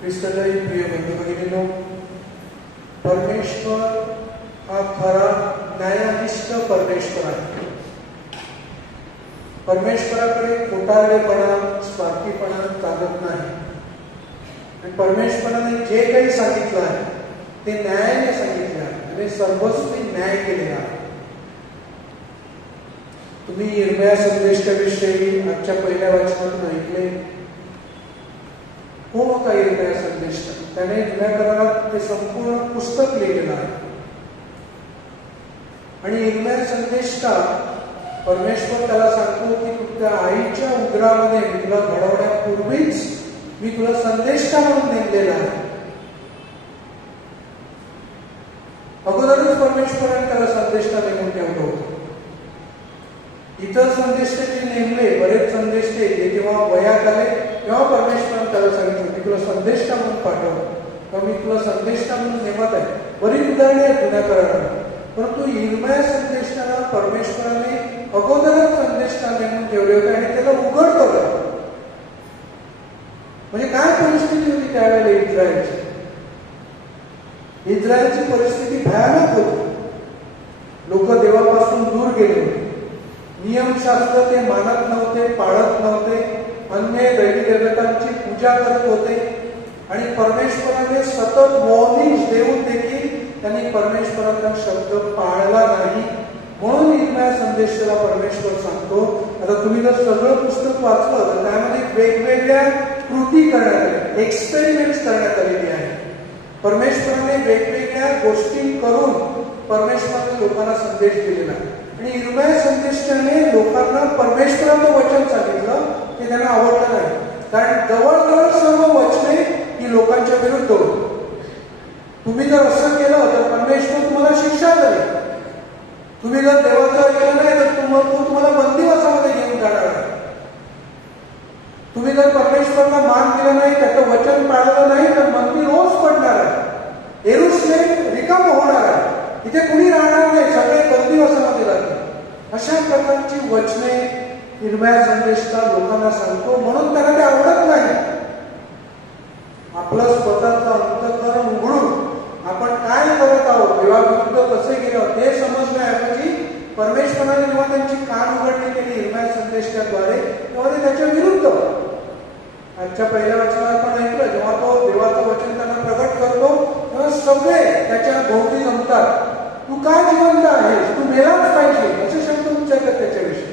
ख्रिस्तालाही प्रिय बंधू भगिनींनो, परमेश्वर हा खरा न्यायाधीश परमेश्वर आहे. परमेश्वराकडे खोटारडेपणा, स्वार्थीपणा चालत नाही. आणि परमेश्वराने जे काही सांगितलं आहे ते न्यायाने सांगितले आहे आणि सर्वस्वी न्याय केलेला आहे. तुम्ही यिर्मया संदेशाविषयी आजच्या पहिल्या वाचनातून ऐकले. कोण होता यिर्मया संदेश? त्याने जुन्या करारात ते संपूर्ण पुस्तक लिहिलेलं आहे. आणि यिर्मया संदेशचा परमेश्वर त्याला सांगतो की तुझ्या आईच्या उदरामध्ये मी तुला घडवण्यापूर्वीच मी तुला संदेष्टा म्हणून नेमलेला आहे. अगोदरच परमेश्वराने त्याला संदेष्टा नेमून ठेवलं होतं. इतर संदेष्टे जे नेमले, बरेच संदेष्टे जेव्हा वयात आले तेव्हा परमेश्वराने त्याला सांगितलं की तुला संदेष्टा म्हणून पाठवलं, किंवा मी तुला संदेष्टा म्हणून नेमत आहे. बरीच उदाहरणे आहेत जुन्या करारात. परंतु यिर्मया संदेशाला परमेश्वराने अगोदरच संदेष्टा नेमून ठेवले होते आणि त्याला उघड केलं. म्हणजे काय परिस्थिती होती त्यावेळेला इस्रायलची? इस्रायलची परिस्थिती भयानक होती. लोक देवापासून दूर गेले होते. नियमशास्त्र ते मानत नव्हते, पाळत नव्हते. अन्य दैवी देवतांची पूजा करत होते. आणि परमेश्वराने सतत वॉर्निंग देऊन देखील त्यांनी परमेश्वराचा शब्द पाळला नाही. म्हणून यिर्मया संदेशाला परमेश्वर सांगतो, आता तुम्ही जर सगळं पुस्तक वाचलं तर त्यामध्ये वेगवेगळ्या कृती करण्यात आल्या, एक्सपेरिमेंट्स करण्यात आलेली आहे. परमेश्वराने वेगवेगळ्या गोष्टी करून परमेश्वराने लोकांना संदेश दिलेला आहे. आणि यिर्मया संदेशाने लोकांना परमेश्वराचं वचन सांगितलं ते त्यांना आवडलं नाही. कारण जवळजवळ सर्व वचने ही लोकांच्या विरुद्ध होती. तुम्ही जर असं केलं तर परमेश्वर तुम्हाला शिक्षा करेल. तुम्ही जर देवाचं ऐकलं नाही तर तुम्हाला बंदिवासामध्ये घेऊन जाणार आहे. तुम्ही जर परमेश्वराला मान दिला नाही, त्याचं वचन पाळलं नाही तर मंदिर रोज पडणार आहे. यरूशलेम रिकाम होणार आहे. इथे कुणी राहणार नाही, सगळे बंदिवासामध्ये राहतील. अशा प्रकारची वचने यिर्मया संदेशचा लोकांना सांगतो. म्हणून त्यांना ते आवडत नाही. आपलं स्वतःचं अंतःकरण उघडून आपण काय करत आहोत, देवाविरुद्ध कसे गेलो ते समजण्याऐवजी परमेश्वराने जेव्हा त्यांची कान उघडणी केली यिर्मया संदेशाद्वारे, तेव्हा ते त्याच्या विरुद्ध. आजच्या पहिल्या वचनात आपण ऐकलं, जेव्हा तो देवाचं वचन त्यांना प्रगट करतो तेव्हा सगळे त्याच्या भोवती जमतात. तू काय जिवंत आहेस, तू मेलाच पाहिजे असे शब्द उच्चारतात त्याच्याविषयी.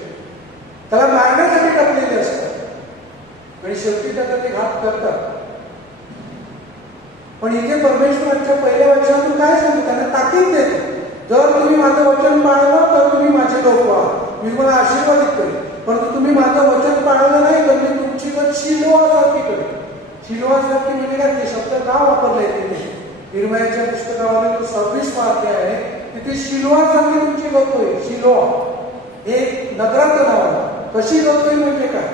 त्याला मारण्यासाठी टाकलेले असतात आणि शेवटी त्याचा ते घात करतात. पण इथे परमेश्वराच्या पहिल्या वचनातून काय सांगतो, त्यांना ताकीद देतो, जर तुम्ही माझं वचन पाळलं तर तुम्ही माझे लोक व्हा, मी तुम्हाला आशीर्वादित करेन. परंतु तुम्ही माझं वचन पाळलं नाही तर मी तुमची गत शिलोहासारखी करेन. शिलोहासारखी म्हणजे काय, ते शब्द का वापरले तिथे? यिर्मयाच्या पुस्तकामध्ये तो 26वां अध्याय आहे, तिथे शिलोहासारखी तुमची गत होईल. शिलोहा हे नगराचं नाव आहे. कशी गत होईल म्हणजे काय?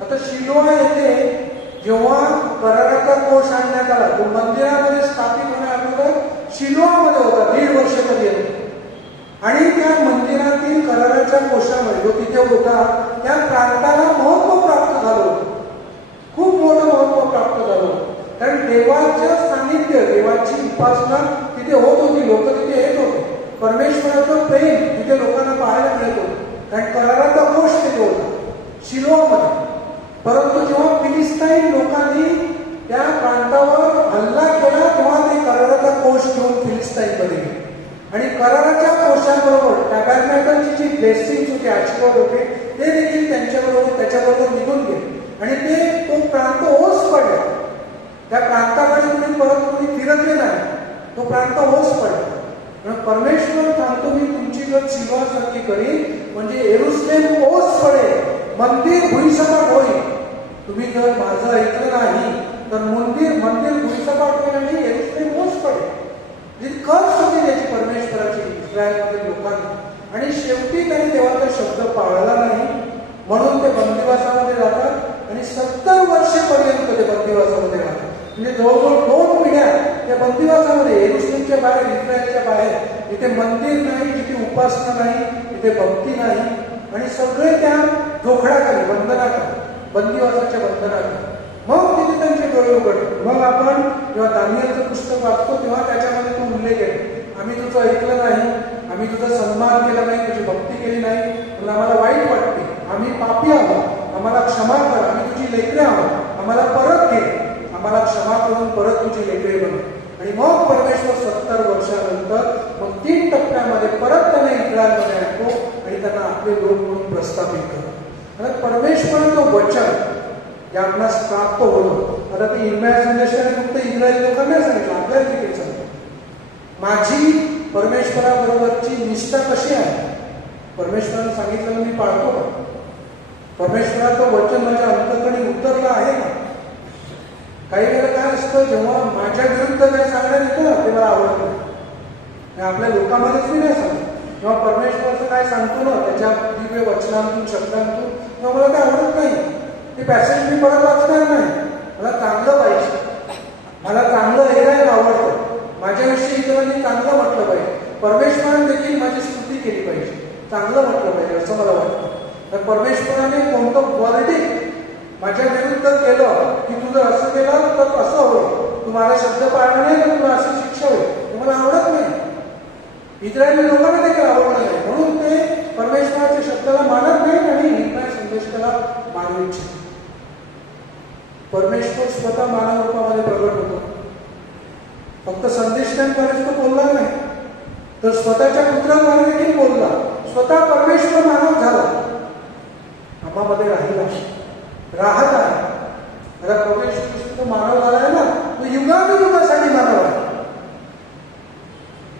आता शिलोहा येथे जेव्हा कराराचा कोष आणण्यात आला, तो मंदिरामध्ये स्थापित होण्याअगोदर शिलोहामध्ये होता 1.5 वर्षापर्यंत. आणि त्या मंदिरातील कराराच्या कोशामध्ये जो तिथे होता त्या प्रांताला महत्व प्राप्त झालं होतं. खूप मोठं महत्व प्राप्त झालं होतं. कारण देवाचं सानिध्य, देवाची उपासना तिथे होत होती. लोक तिथे येत होते. परमेश्वराचं प्रेम तिथे लोकांना पाहायला मिळत होतं. कारण कराराचा कोश तिथे होता शिलोहामध्ये. परंतु जेव्हा फिलिस्तीन लोकांनी त्या प्रांतावर हल्ला केला तेव्हा ते कराराचा कोश घेऊन फिलिस्तीनमध्ये गेले. आणि कराराच्या कोशाबरोबर टॅबरनॅकलची जी ब्लेसिंग्स होते, आशीर्वाद होते, ते देखील त्याच्याबरोबर निघून गेले. आणि तो प्रांत ओस पडला. त्या प्रांताकडे कोणी फिरकले नाही. तो प्रांत ओस पडला. परमेश्वर सांगतो, मी तुमची गत शिलोहासारखी करीन, म्हणजे यरूशलेम ओस पडेल, मंदिर भुईसपाट होईल. तुम्ही जर माझं ऐकलं नाही तर मंदिर भुईसपाट होईल आणि यरूशलेम ओस पडेल. कर्स होती त्याची परमेश्वराची इस्रायलमधील लोकांना. आणि शेवटी त्यांनी देवाचा शब्द पाळला नाही, म्हणून ते बंदिवासामध्ये राहतात. आणि 70 वर्षेपर्यंत ते बंदिवासामध्ये राहतात. म्हणजे जवळजवळ 2 पिढ्या त्या बंदिवासामध्ये, यरूशलेमच्या बाहेर, इस्रायलच्या बाहेर. इथे मंदिर नाही, इथे उपासना नाही, इथे भक्ती नाही. आणि सगळे त्या जोखडाखाली, बंधनाखाली, बंदिवासाच्या बंधनाखाली. मग तिथे त्यांचे डोळे उघडले. मग आपण जेव्हा दानियेलचं पुस्तक वाचतो तेव्हा त्याच्यामध्ये तो उल्लेख आहे, आम्ही तुझं ऐकलं नाही, आम्ही तुझा सन्मान केला नाही, तुझी भक्ती केली नाही, म्हणून आम्हाला वाईट वाटते, आम्ही पापी आहोत, आम्हाला क्षमा कर, आम्ही तुझी लेकरे आहोत, आम्हाला परत घे, आम्हाला क्षमा करून परत तुझी लेकरे बनव. आणि मग परमेश्वर 70 वर्षानंतर मग 3 टप्प्यामध्ये परत त्यांना इस्रायलमध्ये आणतो आणि त्यांना आपले लोक म्हणून प्रस्थापित करतो. परमेश्वराचं वचन जे आपणास प्राप्त होतं, आता ते इर्मिया संदेशाने फक्त इस्रायली लोकांना सांगितलं, आपल्याला देखील सांगितलं. माझी परमेश्वराबरोबरची निष्ठा कशी आहे? परमेश्वराने सांगितलं मी पाळतो का? परमेश्वराचं वचन माझ्या अंतःकरणी उतरलं आहे का? काही वेळेला काय असतं, जेव्हा माझ्या विरुद्ध काही सांगण्यात येतं ना ते मला आवडत नाही. आपल्या लोकांमध्येच मी नाही सांगतो, जेव्हा परमेश्वराचं काय सांगतो ना त्याच्या दिव्य वचनांतून शब्दांतून, तेव्हा मला ते आवडत नाही. ते पॅसेज मी परत वाचणार नाही. मला चांगलं पाहिजे, मला चांगलं ऐकायला आवडतं, माझ्याविषयी इतरांनी चांगलं म्हटलं पाहिजे, परमेश्वराने देखील माझी स्तुती केली पाहिजे, चांगलं म्हटलं पाहिजे असं मला वाटतं. तर परमेश्वराने कोणतं वर्डिंग माझ्या विरुद्ध केलं की तुझं असं केलं तर असं होईल, तू माझा शब्द पाळला नाही तर तुला अशी शिक्षा होईल, ते मला आवडत नाही. इस्रायली लोकांना देखील आवडलं नाही, म्हणून ते परमेश्वराच्या शब्दाला मानत नाही आणि इर्मिया संदेशाला मानू इच्छित. परमेश्वर स्वतः मानव रूपामध्ये प्रगट होतो. फक्त संदेशांद्वारे तो बोलला नाही, तर स्वतःच्या पुत्राद्वारे देखील बोलला. स्वतः परमेश्वर मानव झाला, आम्हामध्ये राहिला, राहत आहे. आता परमेश्वर मानव झाला आहे ना, तो युगानुयुगासाठी मानव आहे.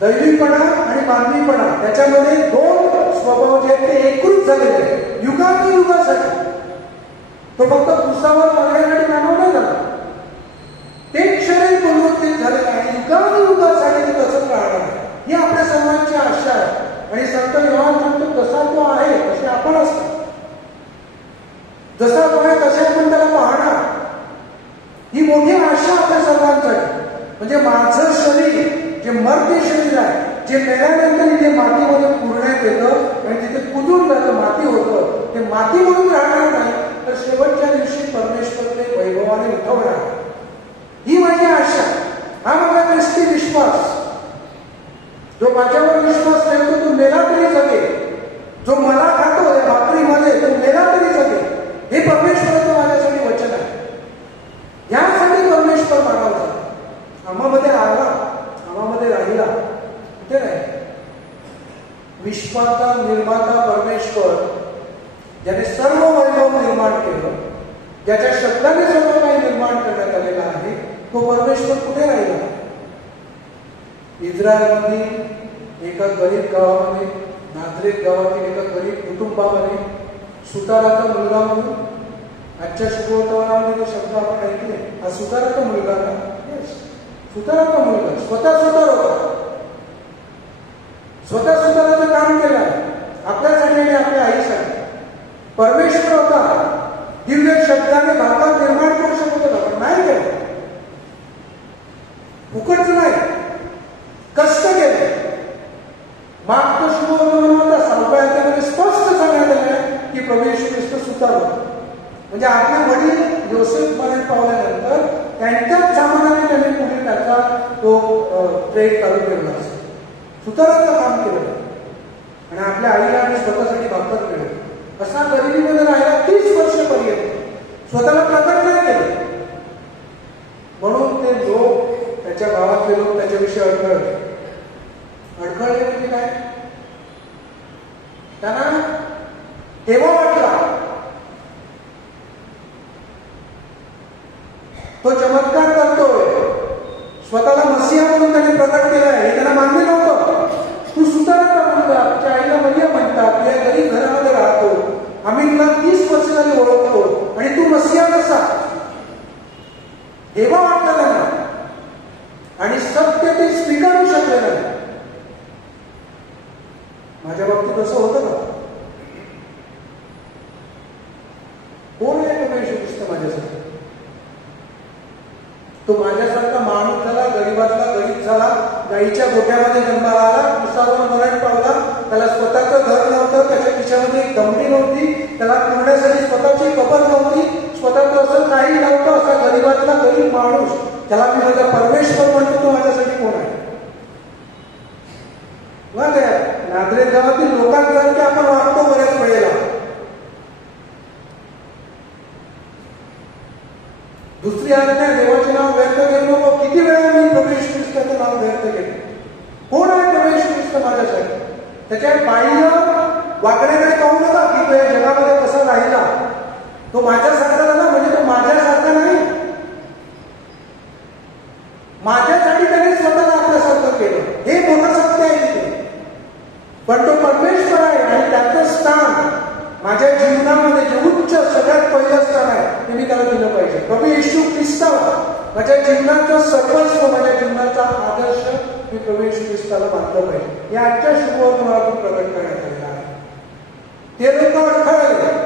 दैवीपणा आणि मानवीपणा त्याच्यामध्ये 2 स्वभाव जे आहेत ते एकरूप झालेले आहेत युगानुयुगासाठी. तो फक्त पुरुषावर मारण्यासाठी मानव नाही झाला, ते क्षणी परिवर्तित झालेलं आहे, युगानुयुगासाठी ते तसंच राहणार आहे. ही आपल्या सर्वांची आशा आहे. आणि संत योहान म्हणतो जसा तो आहे तसे आपण असतो, जसा तो आहे तसे आपण त्याला पाहणार. ही मोठी आशा आपल्या सर्वांसाठी. म्हणजे माझं शरीर जे मर्त्य शरीर आहे, जे मेल्यानंतर जे मातीमध्ये पुरण्यात येतं आणि तिथे कुजून जातं, माती होतं, ते माती म्हणून राहणार नाही, तर शेवटच्या दिवशी परमेश्वर ते वैभवाने उठवणार. ही माझी आशा, हा माझा ख्रिस्ती विश्वास. जो माझ्यावर विश्वास ठेवतो तो मेला तरी जगेल, जो मला खातो या भाकरीमध्ये तो मेला तरी जगेल. हे परमेश्वराचं माझ्यासाठी वचन आहे. यासाठी परमेश्वर मानव झाला, आम्हामध्ये आला, आम्हामध्ये राहिला. कुठे नाही, विश्वाचा निर्माता परमेश्वर ज्याने सर्व वैभव निर्माण केलं, ज्याच्या शब्दाने सर्व काही निर्माण करण्यात आलेलं आहे, तो परमेश्वर कुठे राहिला? इस्रायलमध्ये एका गरीब गावामध्ये, नाझरेत गावातील एका गरीब कुटुंबामध्ये सुताराचा मुलगा म्हणून, आजच्या शुभवर्तमानामध्ये ते शब्द आपण ऐकले, हा सुताराचा मुलगा ना, सुताराचा मुलगा स्वतः सुतार होता, स्वतः सुताराचं काम केलं आपल्यासाठी आणि आपल्या आईसाठी. परमेश्वर होता, दिव्य शब्दाने भारतात निर्माण करू शकत होता, पण नाही केलं. फुकटच नाही, कष्ट केले. मागचं शुभवर्तमान होता 6व्या अध्यायामध्ये स्पष्ट सांगण्यात आलं आहे की प्रभू येशू ख्रिस्त सुतार होता. म्हणजे आपले वडील योसेफ मरण पावल्यानंतर त्यांच्याच सामानाने त्यांनी पुढे त्याचा तो ट्रेड चालू केला असतो, सुताराचं काम केलं आणि आपल्या आईला आणि स्वतःसाठी भाकर केलं. असा गरिबीमध्ये राहिला 30 वर्षापर्यंत, स्वतःला प्रकट नाही केलं. म्हणून ते लोक, त्याच्या गावातले लोक त्याच्याविषयी अडखळले. अडखळले म्हणजे काय? त्यांना तेव्हा वाटला तो चमत्कार करतोय, स्वतःला मसीहा म्हणून त्याने प्रकट केला आहे, हे त्यांना मान्य नव्हतं. तू सुताराचा मुलगा, तुझ्या आईला मरिया म्हणतात, तुझ्या गरीब घरामध्ये राहतो, आम्ही तुला 30 वर्ष झाली ओळखतो आणि तू मसीहा कसा? तेव्हा वाटलं त्यांना, आणि सत्य ते स्वीकारू शकले नाही. माझ्या बाबतीत असं होतं का? कोण आहे प्रभू येशू ख्रिस्त माझ्यासाठी? तो माझ्यासारखा माणूस झाला, गरीबातला गरीब झाला, गाईच्या गोठ्यामध्ये जन्माला आला, कुसावर मरण पावला, त्याला स्वतःचं घर नव्हतं, त्याच्या खिशामध्ये एक दमडी नव्हती, त्याला पुरण्यासाठी स्वतःची कबर नव्हती, स्वतःचं असं काही नव्हतं. असा गरीबातला गरीब माणूस त्याला मी माझा परमेश्वर म्हणतो, तो माझ्यासाठी कोण आहे? नाझरेत गावातील लोकांसारखे आपण वागतो बऱ्याच वेळेला. दुसरी आज्ञा, देवाचे नाव व्यर्थ घेऊ नको. किती वेळा मी प्रभू येशू ख्रिस्ताचं नाव व्यर्थ केले? कोण आहे प्रभू येशू ख्रिस्त माझ्यासाठी? त्याच्या बाह्य वागण्याकडे पाहू नका की तो या जगामध्ये कसा राहिला. तो माझ्यासारखा झाला म्हणजे तो माझ्यासारखा नाही. माझ्यासाठी त्याने स्वतःला आपल्यासारखं केलं, हे मोठं सत्य आहे तिथे. पण तो परमेश्वर आहे आणि त्याचं स्थान माझ्या जीवनामध्ये जे उच्च सगळ्यात पहिलं स्थान आहे ते मी त्याला दिलं पाहिजे. प्रभू येशू ख्रिस्ताला माझ्या जीवनाचं सर्वस्व, माझ्या जीवनाचा आदर्श मी प्रभू येशू ख्रिस्ताला मानलं पाहिजे. या आजच्या शुभवर मला प्रकट करण्यात आलेला आहे. ते लोक अडखळले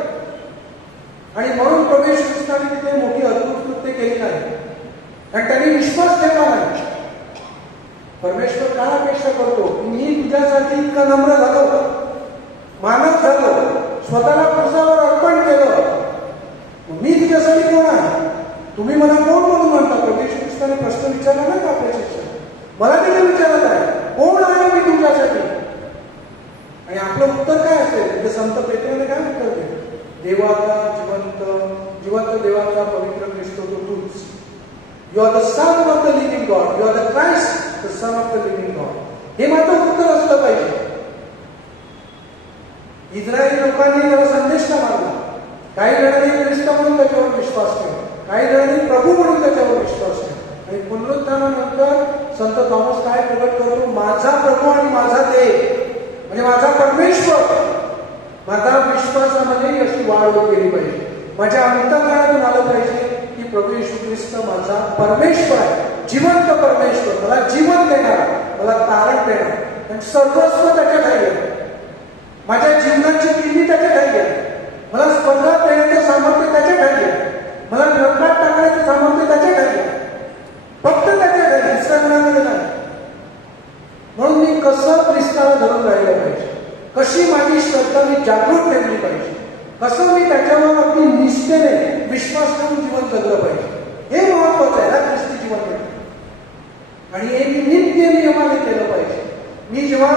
आणि म्हणून प्रभू येशू ख्रिस्ताने तिथे मोठी अद्भुत कृत्य केली नाही आणि त्यांनी विश्वास ठेवला नाही. परमेश्वर काय अपेक्षा करतो? मी तुझ्यासाठी इतकं नम्र झालो, मानव झालो, स्वतःला क्रूसावर अर्पण केलं, मी तुझ्यासाठी कोण आहे? तुम्ही मला कोण म्हणून म्हणता? प्रभू येशू ख्रिस्ताने प्रश्न विचारला नाही का आपल्या शिष्याला? मला तिथे विचारत आहे, कोण आहे मी तुझ्यासाठी? आणि आपलं उत्तर काय असेल? संत पेत्राने काय उत्तर दिलं? देवाचा जिवंत देवाचा पवित्र ख्रिस्त तो तूच. You are the son of the living God, you are the Christ, the son of the living God. हे माझं उत्तर असलं पाहिजे. इस्रायली लोकांनी त्याला संदेश का मारला? काही जणांनी ख्रिस्त म्हणून त्याच्यावर विश्वास ठेवला, काही जणांनी प्रभू म्हणून त्याच्यावर विश्वास ठेवला. आणि पुनरुत्थानानंतर संत थॉमस काय प्रकट करतो? माझा प्रभू आणि माझा देव म्हणजे माझा परमेश्वर. माझा विश्वासामध्ये अशी वाढ केली पाहिजे. माझ्या अंतःकरणातून आलं पाहिजे की प्रभू येशू ख्रिस्त माझा परमेश्वर आहे, जिवंत परमेश्वर, मला जीवन देणार, मला तारण देणार आणि सर्वस्व त्याच्या ठाई आहे. माझ्या जीवनाची किल्ली त्याच्या ठाई आहे. मला स्पर्धात देण्याचं सामर्थ्य त्याच्या ठाई आहे. मला नरकात टाकण्याचं सामर्थ्य त्याच्या ठाई आहे. फक्त त्याच्या ठाई, दुसऱ्या नाही. म्हणून मी कसं ख्रिस्ताला धरून राहिलं पाहिजे, कशी माझी श्रद्धा मी जागृत ठेवली पाहिजे, कसं मी त्याच्यावर अगदी निष्ठेने विश्वास ठेवून जीवन जगलं पाहिजे, हे महत्वाचं आहे. ख्रिस्ती जीवन आणि हे मी नित्य नियमाने केलं पाहिजे. मी जेव्हा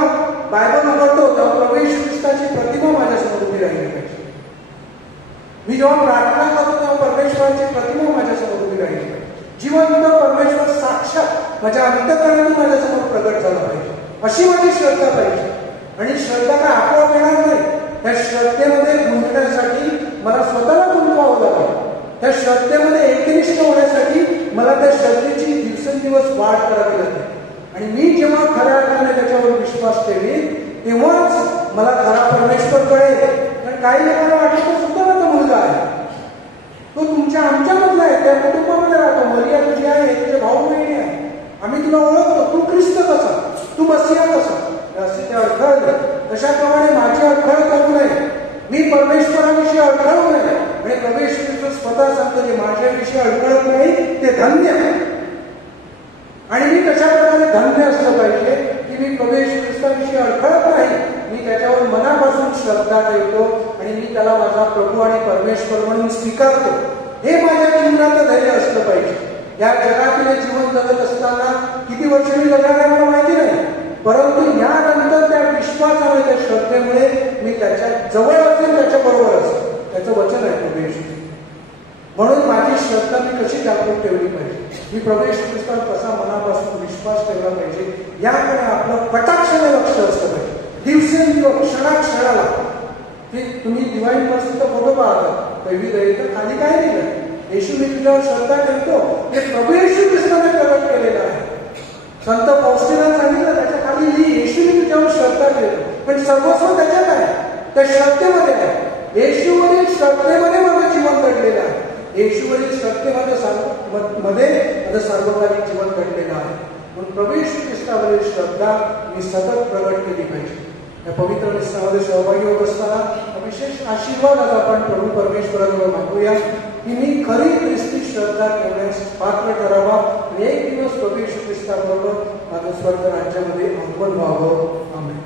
बायबल उघडतो तेव्हा प्रभू येशू ख्रिस्ताची प्रतिमा माझ्यासमोर उभी राहिली पाहिजे. मी जेव्हा प्रार्थना करतो तेव्हा परमेश्वराची प्रतिमा माझ्यासमोर उभी राहिली पाहिजे. जिवंत परमेश्वर साक्षात माझ्या अंतःकरणातून माझ्यासमोर प्रगट झाला पाहिजे, अशी माझी श्रद्धा पाहिजे. आणि श्रद्धा काय आपोआप येणार नाही. त्या श्रद्धेमध्ये गुंतण्यासाठी मला स्वतःला गुंतवावं लागेल. त्या श्रद्धेमध्ये एकनिष्ठ होण्यासाठी मला त्या श्रद्धेची दिवसेंदिवस वाढ करावी लागेल. आणि मी जेव्हा खऱ्या अर्थाने त्याच्यावर विश्वास ठेवेन तेव्हाच मला खरा परमेश्वर कळेल. कारण काही लोकांना वाटतं सुद्धा माझा मुलगा आहे, तो तुमच्या आमच्यामधला आहे, त्या कुटुंबामध्ये राहतो, मरिया तुझी आहे, तुझे भाऊ बहिणी आहे, आम्ही तुला ओळखतो, तू ख्रिस्त कसा, तू मसीहा कसा, असे ते अडखळले. तशाप्रमाणे माझी अडखळ करू नये, मी परमेश्वराविषयी अडखळू नये. आणि प्रभू येशू ख्रिस्त स्वतः सांगतो जे माझ्याविषयी अडखळत नाही ते धन्य आहे. आणि मी तशा प्रकारे धन्य असलं पाहिजे की मी प्रभू येशू ख्रिस्ताविषयी अडखळत नाही, मी त्याच्यावर मनापासून श्रद्धा ठेवतो आणि मी त्याला माझा प्रभू आणि परमेश्वर म्हणून स्वीकारतो. हे माझ्या जीवनाचं धैर्य असलं पाहिजे. या जगातील जीवन जगत असताना किती वर्ष मी जगणार आहे मला माहिती नाही, परंतु यानंतर त्या विश्वासामुळे, त्या श्रद्धेमुळे मी त्याच्या जवळ असेल, त्याच्या बरोबर असेल. त्याचं वचन आहे प्रभू येशू. म्हणून माझी श्रद्धा मी कशी जागृत ठेवली पाहिजे, मी प्रभू येशू ख्रिस्तावर कसा मनापासून विश्वास ठेवला पाहिजे, याकडे आपलं कटाक्षाने लक्ष असलं पाहिजे. दिवसेंदिवस, क्षणाक्षणाला. तुम्ही दिवाळी परिस्थितीचा फोटो पाहता, पहिली दैत खाली काय लिहिलं? येशू मी तुझ्यावर श्रद्धा ठेवतो, हे प्रभू येशू ख्रिस्ताने प्रकट केलेलं आहे. संत पौस्टिनाने सांगितलं त्याच्या खाली लिही, येशू मी तुझ्यावर श्रद्धा ठेवतो. पण सर्वस्व त्याच्यात आहे, त्या श्रद्धेमध्ये आहे. येशूवरील श्रद्धेमध्ये माझं जीवन घडलेलं आहे. येशूवरील श्रद्धेमध्ये माझं सार्वकालिक जीवन घडलेलं आहे. म्हणून प्रभू येशू ख्रिस्तावरील श्रद्धा मी सतत प्रगट केली पाहिजे. या पवित्र निष्ठामध्ये सहभागी होत असताना विशेष आशीर्वाद आज आपण प्रभू परमेश्वराजवळ मागूया की मी खरी ख्रिस्ती श्रद्धा ठेवण्यास पात्र ठरावा आणि एक दिवस प्रभू येशू ख्रिस्ताबरोबर माझं स्वर्ग राज्यामध्ये आगमन व्हावं. आमेन.